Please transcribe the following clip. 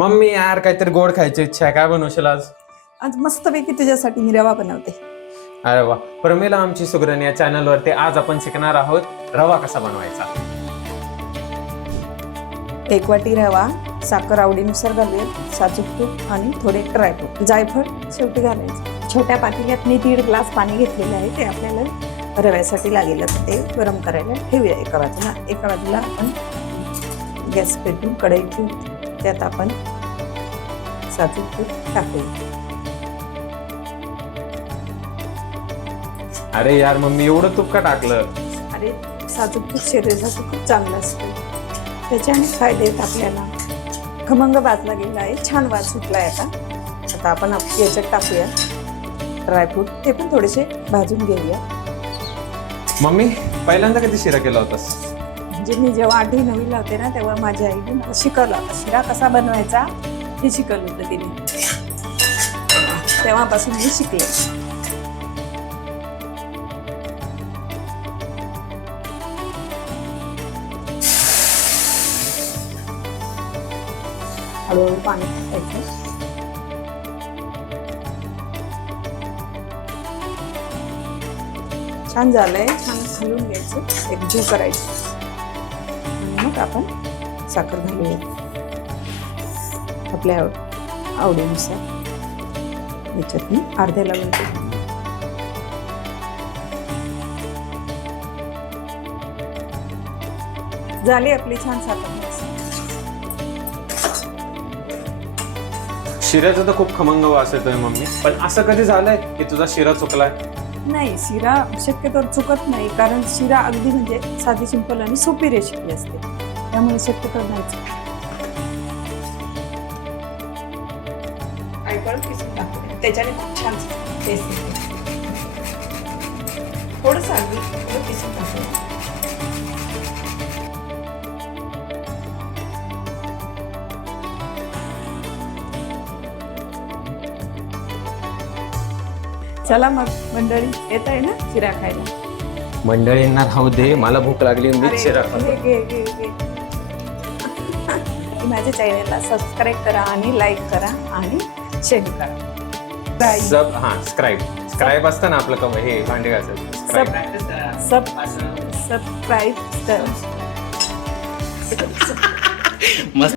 Mummy यार काहीतरी गोड खायची इच्छा आहे, काय बनवशील आज? आज मस्तपैकी तुझ्यासाठी मी रवा बनवते. अरे वा, प्रमिला आमची सुगरण या चॅनलवरती आज आपण शिकणार आहोत रवा कसा बनवायचा. 1 वाटी रवा, साखर आवडीनुसार घालूया, साजूक तूप आणि थोडे ड्रायफ्रूट, जायफळ शेवटी घालायचं. छोट्या पातेल्यात मी 1.5 ग्लास पाणी घेतलेलं आहे, ते आपल्याला रव्यासाठी लागेल. ते गरम करायला ठेवूया एका बाजूला. एका बाजूला आपण गॅस पेटून कढई ठेवू, त्यात आपण साजूक तूप टाकूया. अरे यार मम्मी, एवढं तूप का टाकलं? अरे साजूक तूप शरीरासाठी खूप चांगलं असतं, त्याच्याने फायदे आहेत आपल्याला. खमंग भाजला गेला आहे, छान वास सुटला आहे. आता आपण याच्यात टाकूया ड्रायफ्रूट, ते पण थोडेसे भाजून घेऊया. मम्मी, पहिल्यांदा कधी शिरा केला होतास? म्हणजे मी जेव्हा 8वी 9वीला होते ना, तेव्हा माझ्या आईने मला शिकवलं होतं शिरा कसा बनवायचा, हे शिकवलं होतं तिने. तेव्हापासून मी शिकले. हळूहळू पाणी टाकायचं. छान झालंय, छान घालून घ्यायचं, एकजीव करायचं. आणि मग आपण साखर घालूया आपल्या आवडीनुसार. याच्यात मी अर्ध्याला घालते. झाली आपली छान साखर. शिऱ्याचा तर खूप खमंग वास येतोय मम्मी, पण असं कधी झालंय की तुझा शिरा चुकलाय? नाही, शिरा शक्यतो चुकत नाही, कारण शिरा अगदी म्हणजे साधी सिंपल आणि सोपी रेसिपी असते, त्यामुळे शक्यतो नाही चुकत. त्याच्याने खूप छान टेस्ट येते. थोडंसं अगदी थोडं किसून टाकूया. चला मग मंडळी, येत आहे ना शिरा खायला? मंडळींना राहू दे, मला भूक लागली, मी शिरा खातो. माझ्या चॅनलला सबस्क्राईब करा आणि लाईक करा आणि शेअर करा. स्क्राईब असतं ना आपलं कम हे भांडे घासायचं. सबस्क्राईब करा. मस्त.